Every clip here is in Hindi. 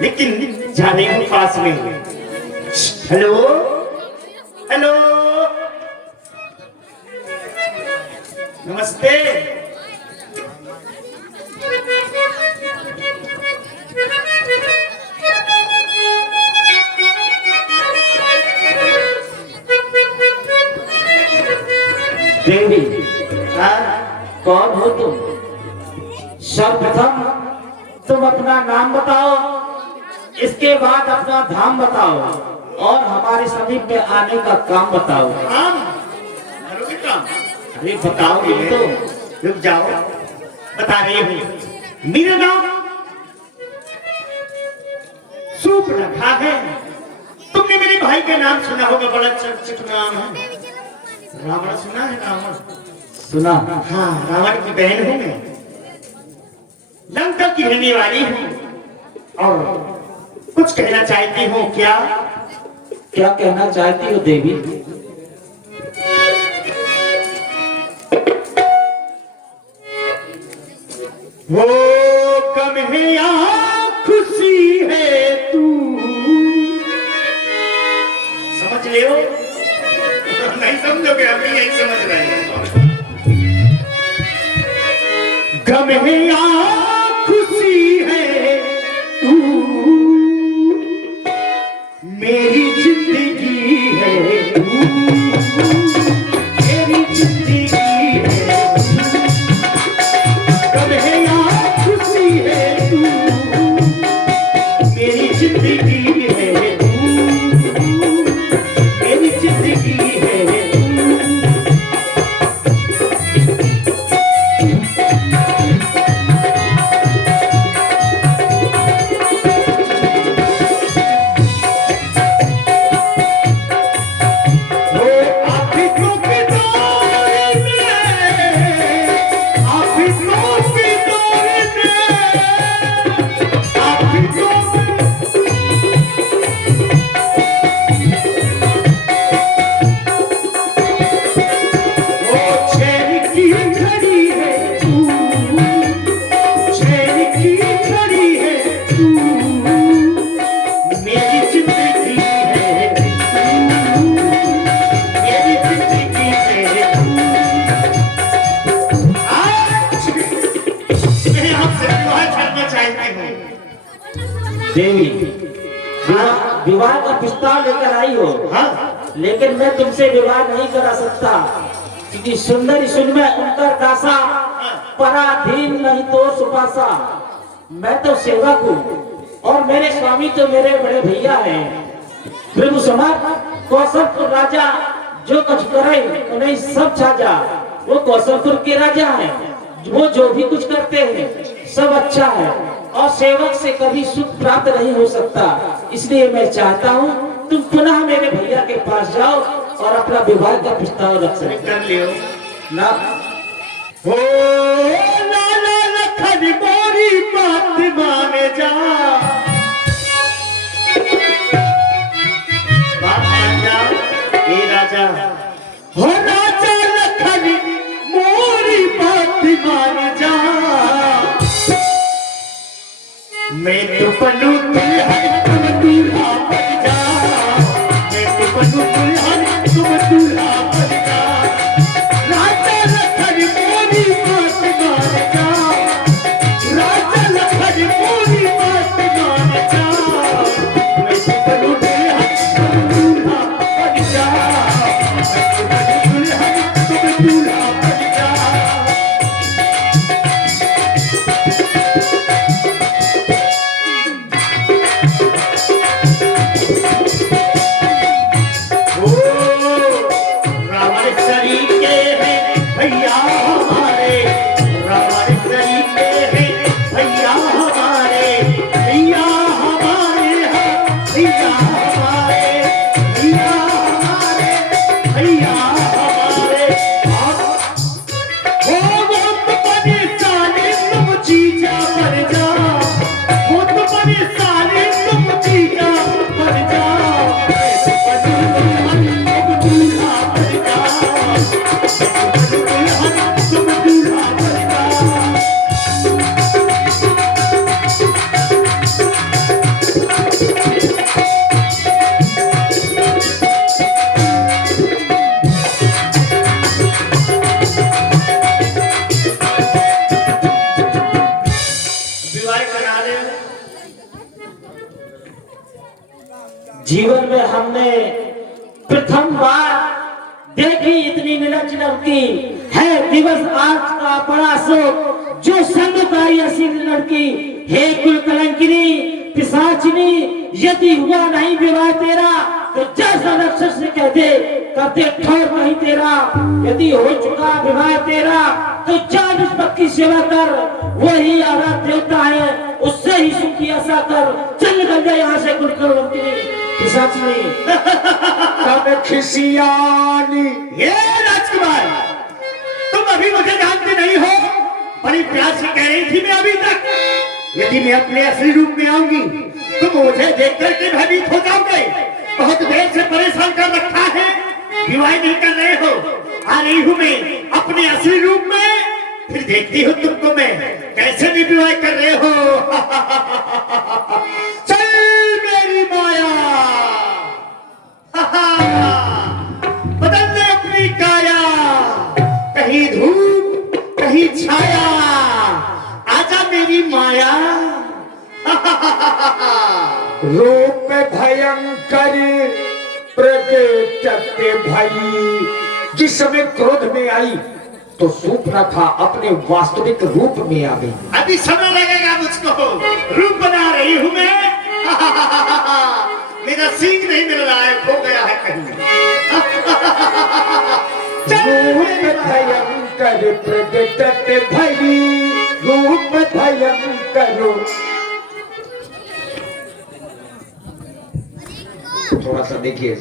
लेकिन जाने के पास में। हेलो हेलो, नमस्ते। देवी, हाँ, कौन हो तुम? सर्वप्रथम तुम अपना नाम बताओ, इसके बाद अपना धाम बताओ और हमारे समीप में आने का काम बताओ। काम? घरों के काम? अरे बताओ तो। रुक जाओ, बता रही हूँ। मेरा नाम सूप रखा है। तुमने मेरे भाई का नाम सुना होगा, बड़ा चर्चित नाम है रावण। सुना है रावण? सुना। हाँ, रावण की बहन हूँ मैं, लंका की रहने वाली हूँ और कुछ कहना चाहती हूँ। क्या क्या कहना चाहती हो देवी? वो गम है या खुशी है तू, समझ ले हो? नहीं समझोगे, अभी यही समझ रहे हैं। गम है या खुशी है तू, मेरी जिंदगी है तू, मेरी जिंदगी है तू। गम है या खुशी है तू, मेरी जिंदगी है तू, मेरी जिंदगी है तू। वो आफिसों के दौर में, आफिसों के दौर में, आफिसों वो छेड़ की घड़ी है तू, छेड़ की घड़ी है तू, मेरी जिंदगी है तू, मेरी जिंदगी है तू। आज मैं आपसे विवाह करना चाहती हूँ। देवी, विवाह का प्रस्ताव लेकर आई हो। हाँ, लेकिन मैं तुमसे विवाह नहीं करा सकता, क्योंकि सुंदरी सुन में उनका दासा, पराधीन नहीं तो सुपासा। मैं तो सेवक हूँ और मेरे स्वामी तो मेरे बड़े भैया हैं। प्रभु समर्थ कौशलपुर राजा जो कुछ करे उन्हें सब छाजा। वो कौशलपुर के राजा हैं, वो जो भी कुछ करते हैं सब अच्छा है और सेवक से कभी सुख प्राप्त नहीं हो सकता। इसलिए मैं चाहता हूँ तुम पुनः मेरे भैया के पास जाओ और अपना विवाह का प्रस्ताव रख अरे सको कर लियो ना। हो। लाला लखन मोरी बात माने जा, बात मान जा ए राजा। हो राजा लखन मोरी बात मान जा, मैं तो बनू दुल्हन तुम दूल्हा बन जा, मैं तो बनू दुल्हन तुम दूल्हा बन जा। राजा लखन मोरी बात मान जा, राजा लखन मोरी बात मान जा, मैं तो बनू दुल्हन तुम दूल्हा बन जा, मैं तो बनू दुल्हन तुम दूल्हा बन जा। ओ रहे हो? जीवन में हमने प्रथम बार देखी इतनी निर्लज लड़की है। दिवस आज का बड़ा शोक जो संगकारी असील लड़की हे कुल कलंकिनी पिशाचिनी, यदि हुआ नहीं विवाह तेरा तो जैसा अक्षर से कह दे करते ठोर नहीं तेरा। यदि हो चुका विवाह तेरा तो जान उस भक्त की सेवा कर, वही आराध्य देवता है, उससे ही सुख की आशा कर। चल निकल जाए यहाँ से कुल कलंकिनी पिशाचिनी। तब खिसियानी ये राजकुमार, तुम अभी मुझे जानते नहीं हो। बड़ी प्यार से कह रही थी मैं अभी तक, यदि मैं अपने असली रूप में आऊंगी तुम मुझे देख करके भयभीत हो जाओगे। बहुत देर से परेशान कर रखा है, विवाह नहीं कर रहे हो। आ रही हूँ मैं अपने असली रूप में, फिर देखती हूँ तुमको मैं कैसे भी विवाह कर रहे हो। चल मेरी माया, बदल ले अपनी काया, कहीं धूप कहीं छाया, आजा मेरी माया। रूप भयंकर प्रकट भई, जिस समय क्रोध में आई तो सूपना था अपने वास्तविक रूप में आ गई। अभी समय लगेगा मुझको, रूप बना रही हूँ मैं। मेरा सींग नहीं मिल रहा है, खो गया है कहीं। रूप भयंकर प्रकट भई, रूप भयंकर। थोड़ा सा देखिए,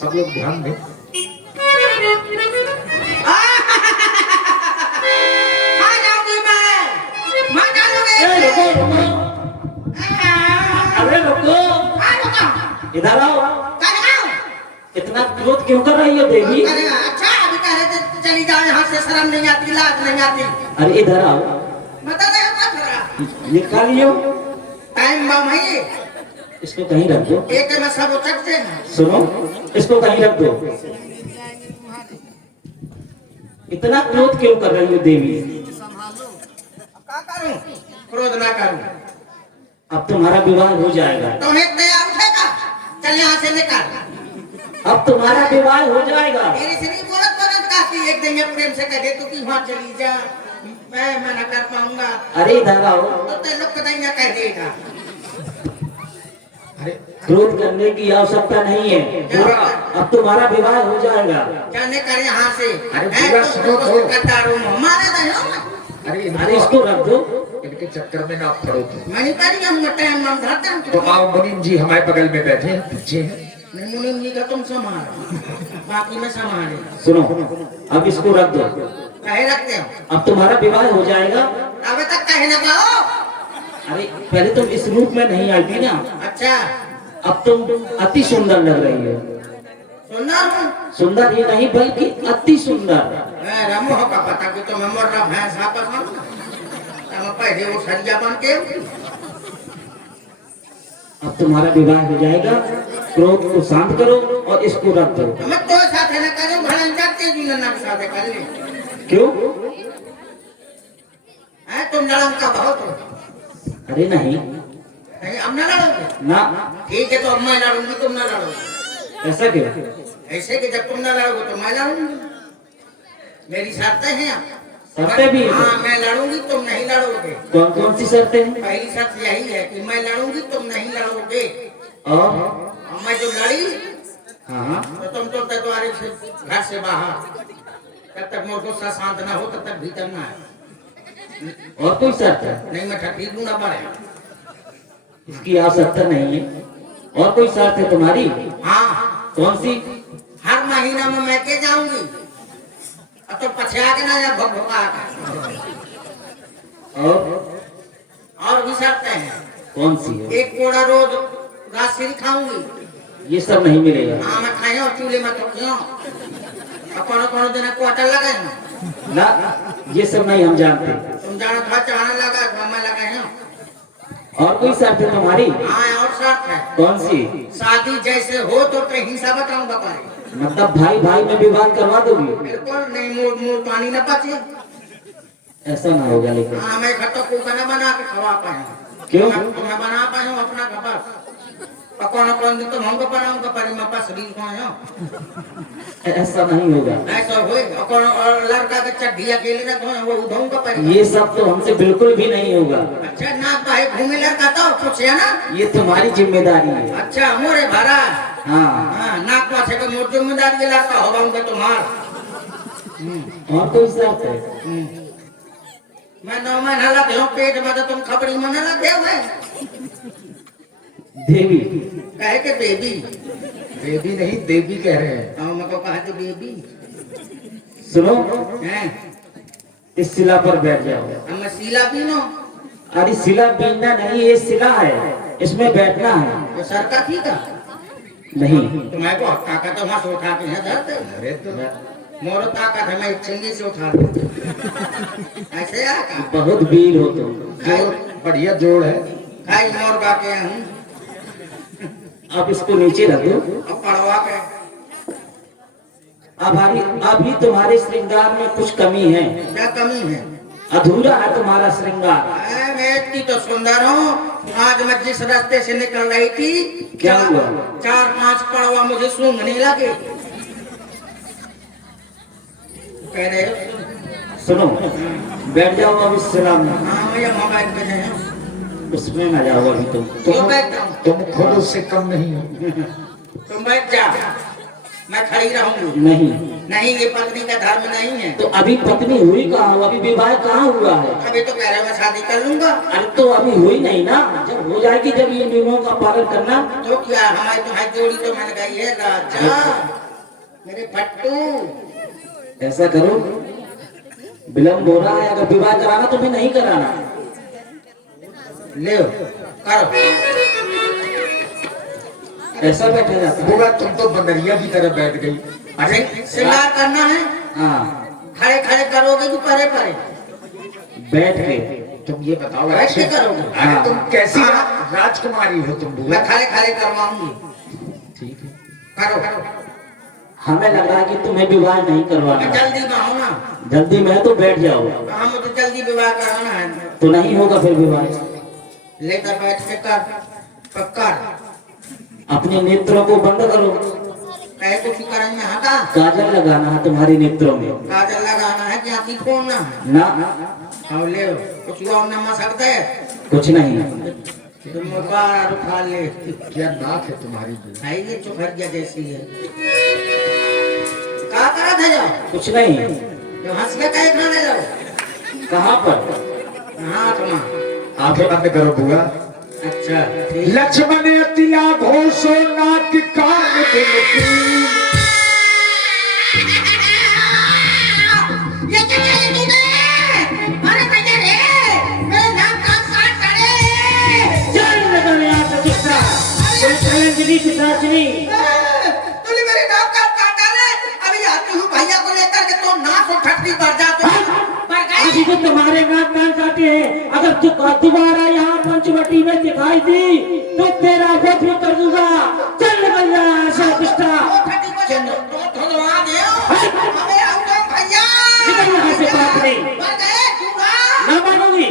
सब लोग ध्यान दें। अरे रुको, इधर आओ। इतना क्रोध क्यों कर रही हो देवी? अरे अच्छा, अभी कह रहे थे चली जाओ यहाँ से, शर्म नहीं आती, लाज नहीं आती। अरे इधर आओ, बता दे क्या कर रहा? निकालियो। टाइम बम है ये, इसको कहीं रख दो। एक में सब उचकते हैं। सुनो, इसको कहीं रख दो। इतना क्रोध क्यों कर रही हो देवी? क्या करूं? क्रोध ना करूं। अब तुम्हारा विवाह हो जाएगा। तुम्हें तैयार उठेगा? चल यहाँ से निकाल। अब तुम्हारा विवाह हो जाएगा। मेरे से नहीं बोलत काफी, एक दिन में प्रेम से कह दे तो कि वहाँ चली जा, मैं ना कर पाऊंगा। अरे इधर आओ। तो ते लोग कदाइया कह देगा। क्रोध करने की आवश्यकता नहीं है, अब तुम्हारा विवाह हो जाएगा। जाने कर यहाँ से। अरे पूरा सुनो तो। हमारे दो अरे इसको रख दो। इनके चक्कर में ना पड़ो तो। मैं नहीं करी हूँ, टाइम हम धरते हैं। तो आओ, मुनीम जी हमारे बगल में बैठे हैं, पीछे हैं। मुनीम जी का तुम संभाल, बाकी मैं संभाले। सुनो, अब इसको रख दो। कहे रखते हो? अब तुम्हारा विवाह हो जाएगा। अबे तक कहे ना कहो। अरे पहले तुम इस रूप में नहीं आई थी ना, अच्छा, अब तुम अति सुंदर लग रही हो। सुंदर हूँ? सुंदर ही नहीं बल्कि अति सुंदर। रमो का पता कि तुम मोर रहा भैंस आपस में पहले वो सरिया बन के। अब तुम्हारा विवाह हो जाएगा, क्रोध को शांत करो और इसको रख दो। मैं तो साथ ना करूं, भड़न जाते जी ना साथ कर ले। क्यों? है तुम लड़म का बहुत हो। अरे नहीं नहीं, अब ना लड़ोगे ना। ठीक है, तो अब मैं लड़ूंगी, तुम ना लड़ोगे। ऐसा क्यों? ऐसे कि जब तुम ना लड़ोगे तो मैं लड़ूंगी। मेरी शर्तें हैं। शर्तें भी हैं? हाँ, मैं लड़ूंगी, तुम नहीं लड़ोगे। कौन कौन सी शर्तें हैं? पहली शर्त यही है कि मैं लड़ूंगी, तुम नहीं लड़ोगे। और मैं जो लड़ी हाँ, तो तुम तो द्वारे से घर से बाहर, जब तक मोर गुस्सा शांत ना हो तब तक भीतर ना है। और कोई शर्त है? नहीं मैं ठीक हूँ ना पड़े। इसकी आवश्यकता नहीं है। और कोई शर्त है तुम्हारी? हाँ, कौन सी? हर महीना में मैं के जाऊंगी, अब तो पछया के ना या भुका के। और भी शर्तें हैं। कौन सी है? एक कोड़ा रोज राशि खाऊंगी। ये सब नहीं मिलेगा। हाँ, मैं खाए और चूल्हे में तो क्यों, अब कौन दिन क्वार्टर लगे ना, ये सब नहीं हम जानते। तुम जाना था, चढ़ाने लगा मैं लगे हैं। और कोई शर्त है तुम्हारी? हाँ, और शर्त है। कौन सी? शादी जैसे हो तो हिंसा बताऊंगा पाए। मतलब भाई भाई में विवाह करवा दोगी? बिल्कुल नहीं, मूड मूड पानी न बचे। ऐसा ना होगा लेकिन। हाँ, मैं खट्टा को बना बना के खवा पाए। क्यों? तो मैं बना पाए हूँ अपना खबर कौन कौन दिन तो हमको बनाऊंगा पर मैं पास शरीर कौन है ऐसा नहीं होगा। ऐसा होए कौन और लड़का के चड्ढिया अकेले ना तो वो उठाऊंगा पर ये सब तो हमसे बिल्कुल भी नहीं होगा। अच्छा ना भाई घूमे लड़का तो कुछ है ना ये तुम्हारी जिम्मेदारी है। अच्छा मोरे भरा हाँ हाँ नाक पाछे को मोर जिम्मेदार के लड़का होगा तुम्हार और कोई शर्त है? मैं 9 महीना लगे हूँ पेट में तो तुम खबरी में न लगे हुए देवी कहे के बेबी देवी नहीं देवी कह रहे हैं। हाँ मैं को कहा कि बेबी सुनो, हैं इस शिला पर बैठ जाओ। हम सीला भी नो अरे शिला बीनना नहीं, ये शिला है, इसमें बैठना है। तो सर का ठीक है नहीं तुम्हारे को ताकत है वहां से उठा के यहाँ धरते अरे तो मोरो ताकत है मैं चिंगी से उठा देते ऐसे आका बहुत वीर हो तुम। जोड़ बढ़िया जोड़ है। खाई मोर का के हूँ अब इसको नीचे रख दो। अब पड़वा के अभी तुम्हारे श्रृंगार में कुछ कमी है, क्या कमी है अधूरा है तुम्हारा श्रृंगार। मैं इतनी तो सुंदर हूँ आज मैं जिस रास्ते से निकल रही थी क्या हुआ? 4-5 पड़वा मुझे सूंघने लगे कह रहे हो सुनो, बैठ जाओ अब इस शिला में। हाँ भैया मोबाइल पे हैं उसमें न जाओ अभी तुम। तुम बैठ जाओ तुम खुद उससे कम नहीं हो। तुम बैठ जा मैं खड़ी रहूंगी नहीं नहीं ये पत्नी का धर्म नहीं है तो अभी पत्नी हुई कहाँ हो? अभी विवाह कहाँ हुआ है? अभी तो कह रहे मैं शादी कर लूंगा अरे तो अभी हुई नहीं ना, जब हो जाएगी, जब ये नियमों का पालन करना। तो क्या हमारी तुम्हारी जोड़ी तो मैंने कही है राजा मेरे फट्टू ऐसा करो, विलम्ब हो रहा है, अगर विवाह कराना तो मैं नहीं कराना। ले करो ऐसा बैठा जाता है। बुआ तुम तो बंदरिया की तरह बैठ गई। अरे श्रृंगार करना है हाँ खड़े खड़े करोगे कि परे परे बैठ के। तुम ये बताओ बैठ के अच्छे करोगे अरे तुम कैसी राजकुमारी हो तुम बुआ? मैं खड़े खड़े करवाऊंगी ठीक है। करो हमें लग रहा है कि तुम्हें विवाह नहीं मैं करवाना। जल्दी में हूँ ना जल्दी में तो बैठ जाओ, हाँ मुझे जल्दी विवाह कराना है तो नहीं होगा फिर विवाह। लेकर बैठ के कर पक्का अपने नेत्रों को बंद करो। कहे कुछ करेंगे हाँ का काजल लगाना है तुम्हारे नेत्रों में। काजल लगाना है कि आँखी खोलना है ना हाँ ले कुछ और नमक सकते है कुछ नहीं। तुम बार उठा ले क्या नाक है तुम्हारी बुआ? है ये चुखड़िया जैसी है क्या करा था जाओ कुछ नहीं। जो हंस के कहे खाने जाओ कहाँ पर? हाँ तुम आंखें बंद करो बुआ। अच्छा ठीक लक्ष्मण अतिला घोषो नाक कान बिनती। ये क्या है तूने अरे भैया रे मेरे नाम का काट करे चल निकल यहाँ से किस्सा। ये कलंकनी पिशाचिनी। तूने मेरे नाम का काट डाले अभी आती हूँ भैया को लेकर के तो नाक को ठटनी पड़ जा तो पर अभी तो तुम्हारे नाक कान काटे हैं, अगर तू दोबारा यहाँ पंचवटी में दिखाई दी तो तेरा वध भी कर दूंगा। चल निकल यहाँ से पिस्टा। ठटनी को तो धुलवा दे अबे आओ तो भैया निकल यहाँ से बात नहीं। पर गए तू ना मानूंगी।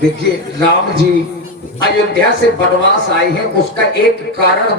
देखिए राम जी अयोध्या से वनवास आए हैं, उसका एक कारण